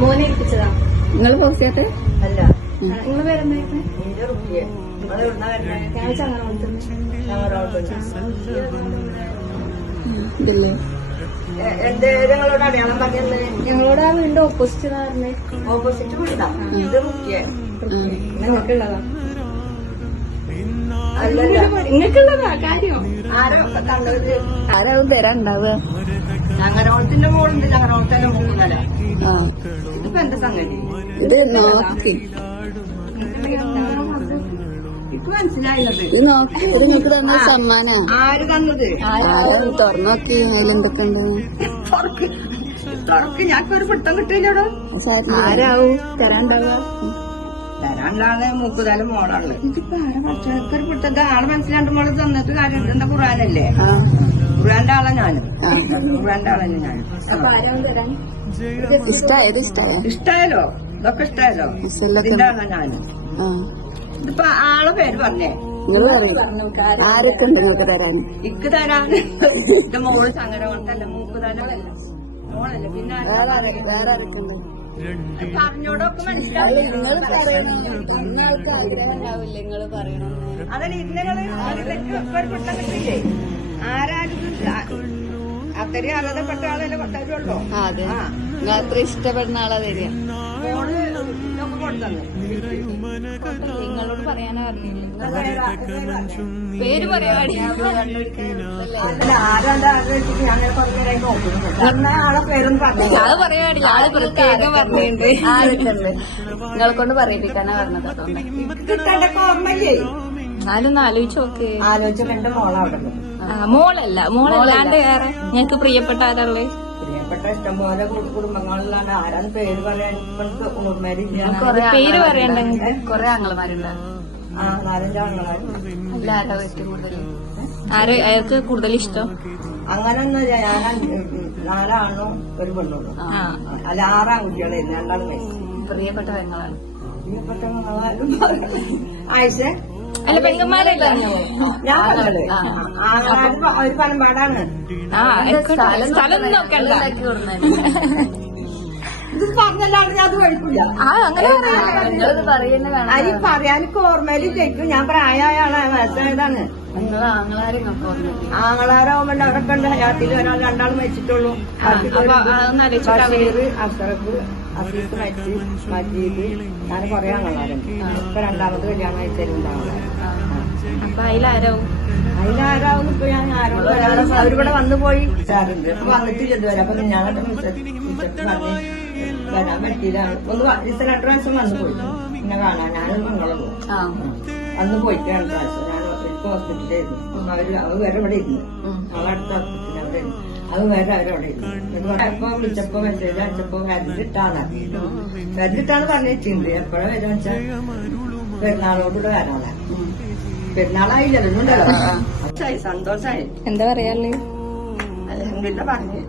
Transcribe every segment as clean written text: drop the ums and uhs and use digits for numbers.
മോനെ ഏൽപ്പിച്ചതാ. നിങ്ങൾ ഫോസിയാട്ടെ അല്ല, നിങ്ങൾ വരുന്നേ ഇതില്ലേ ഞങ്ങളോട് അടയാളം പറഞ്ഞത് ഞങ്ങളോട് ആ വീണ്ടും ഓപ്പോസിറ്റ് പറഞ്ഞേ. ഓപ്പോസിറ്റ് വീടാ ഇത് മുഖ്യ നിങ്ങൾക്കുള്ളതാ. നിങ്ങൾക്കുള്ളതാ കാര്യം. ആരോ കണ്ടത് ആരാവും തരാണ്ടാവുക. ഞങ്ങരോളത്തിന്റെ മോളുണ്ട്, ഞങ്ങരോളത്തിന്റെ മൂന്നല. ഇതിപ്പോ എന്താ സംഗതി? ഇത് നോക്കി ഇപ്പൊ മനസ്സിലായത്. ഇത് നോക്കി ഇത് നിങ്ങൾക്ക് തന്ന സമ്മാനാ. ആര് തന്നത്? തുറന്നു നോക്കി അതിലെന്തൊക്കെ ഉണ്ട്. തുറക്ക് ഞാക്കൊരു പിട്ടം കിട്ടില്ലടോ. ആരാവും തരാണ്ടാവുക. തരാണ്ടാണ് മൂക്കുതാലും മോളാണ്. ഇതിപ്പോ ആരെ പഠിച്ചൊരു പിട്ടത്തെ ആളെ മനസ്സിലാണ്ട് മോള് തന്നിട്ട് കാര്യം. എന്താ ഖുറാനല്ലേ? ഖുറാന്റെ ആളെ ഞാനും. ഖുറാന്റെ ആളെ ഞാനും. അപ്പൊ ആരാവും തരാൻ? ഇഷ്ടായത് ഇഷ്ടായാലോ? ഇതൊക്കെ ഇഷ്ടായാലോ? ഇതിന്റെ ആളെ ഞാനും. ഇതിപ്പോ ആളെ പേര് പറഞ്ഞേ. ആരൊക്കെ ഉണ്ട് നിങ്ങൾക്ക് തരാൻ? ഇക്ക് തരാന് എന്റെ മോള് സങ്കടമല്ല. മൂക്ക് തരാനല്ല മോളല്ല. പിന്നെ വേറെ ആരൊക്കെ ഉണ്ട്? പറഞ്ഞോടൊക്കെ മനസ്സിലാവില്ല. നിങ്ങൾ പറയണോ? നിങ്ങൾക്ക് ആഗ്രഹം ഉണ്ടാവില്ല നിങ്ങൾ പറയണം. അതല്ല ഇന്നലെ ഒരു പെട്ടം കിട്ടില്ലേ? ആരാരും അത്രയും അർഹതപ്പെട്ട ആളല്ലേ കൊട്ടാരുള്ളൂ. അതെ, നിങ്ങൾ അത്ര ഇഷ്ടപ്പെടുന്ന ആളാ തരിക. മോള് ഇതൊക്കെ കൊടുത്തന്നു. നിങ്ങളോട് പറയാനാ പറഞ്ഞില്ല. പേര് പറയാടി. ആളെ പേരൊന്നും പറഞ്ഞു. അത് പറയാടില്ല. ആള് പ്രത്യേകം പറഞ്ഞിട്ടുണ്ട്. നിങ്ങളെ കൊണ്ട് പറയിപ്പിക്കാനാ പറഞ്ഞത്. കിട്ടേണ്ടൊക്കെ ഓർമ്മയില്ലേ? ഞാനൊന്ന് ആലോചിച്ച് നോക്ക്. ആലോചിച്ചപ്പോ എന്റെ മോളവിടെ മോളല്ലാണ്ട് വേറെ ഞങ്ങക്ക് പ്രിയപ്പെട്ട ആരാളെ? പ്രിയപ്പെട്ട ഇഷ്ടംപോലെ കുടുംബങ്ങളിലാണ്. ആരാന്ന് പേര് പറയാൻ പേര് പറയണ്ടെങ്കിൽ കൊറേ ആങ്ങളമാരുണ്ട്. ആ 4-5 ആളുകളായിരുന്നു. അല്ല ആരാ ഏറ്റവും കൂടുതൽ അയാൾക്ക് കൂടുതൽ ഇഷ്ടം? അങ്ങനൊന്നുമില്ല. ഞാൻ 4 ആണും ഒരു പെണ്ണുള്ളൂ. അല്ല 6 ആൺകുട്ടികളായിരുന്നു. 2 ആളും കഴിച്ചു. പ്രിയപ്പെട്ട പെങ്ങളാണ്. പ്രിയപ്പെട്ട ആയിഷ അല്ല പെങ്ങന്മാരല്ല ഞാൻ പറഞ്ഞത്. ഒരു പനമ്പാടാണ്. സ്ഥലം നോക്കണ്ട. ഇത് പറഞ്ഞല്ലാണ്ട് ഞാൻ അത് കഴിക്കില്ല. അത് പറയാനൊക്കെ ഓർമ്മയിൽ ജയിക്കും. ഞാൻ പ്രായമായ ആളാണ്, വയസ്സായതാണ്. ആങ്ങളാരാവുമ്പോ അവരൊക്കെ ഉണ്ട്. ഹയാത്തിൽ ഒരാൾ 2 ആൾ മരിച്ചിട്ടുള്ളൂ. ബഷീർ, അസറഫ്, അസീസ് മജീദ്, ഞാൻ കൊറേ ആങ്ങളാരുണ്ട്. ഇപ്പൊ 2ാമത് കല്യാണം കഴിച്ചിട്ടുണ്ടാവുക. അപ്പൊ അതിലാരാവും? അതിലാരാവും ഇപ്പൊ ഞാൻ ആരോട് അവരിവിടെ വന്നു പോയി ഇപ്പൊ വന്നിട്ടില്ല ഇതുവരെ. അപ്പൊ ഞാനൊക്കെ പറഞ്ഞ് വരാൻ പറ്റിയതാണ്. 2 പ്രാവശ്യം വന്നു പോയി പിന്നെ കാണാൻ. ഞാനും മംഗളം പോകും. അന്ന് പോയിട്ട് 2 പ്രാവശ്യം. ഞാൻ ഹോസ്പിറ്റലായിരുന്നു. അവര് വേറെ ഇവിടെ ഇരുന്നു. ഞങ്ങളടുത്ത ഹോസ്പിറ്റലിൽ അവിടെ ഇരുന്നു. അത് വേറെ അവരവിടെ ഇരുന്നു. എപ്പോ വിളിച്ചപ്പോ മെസ്സേജ് അയച്ചപ്പോ കരുതിട്ടാന്ന് പറഞ്ഞു വെച്ചിട്ടുണ്ട്. എപ്പോഴാ വരും വെച്ചാൽ പെരുന്നാളോടുകൂടെ വരാനാ. പെരുന്നാളായില്ലല്ലോ. സന്തോഷായി. എന്താ പറയാല്ലേ? അൽഹംദുലില്ലാ പറഞ്ഞു.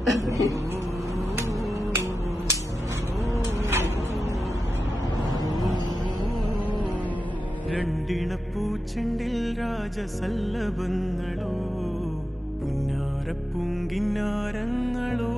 രണ്ടിണപ്പൂച്ചെണ്ടിൽ രാജസല്ലഭങ്ങളോ പുന്നാരപ്പൂങ്കിന്നാരങ്ങളോ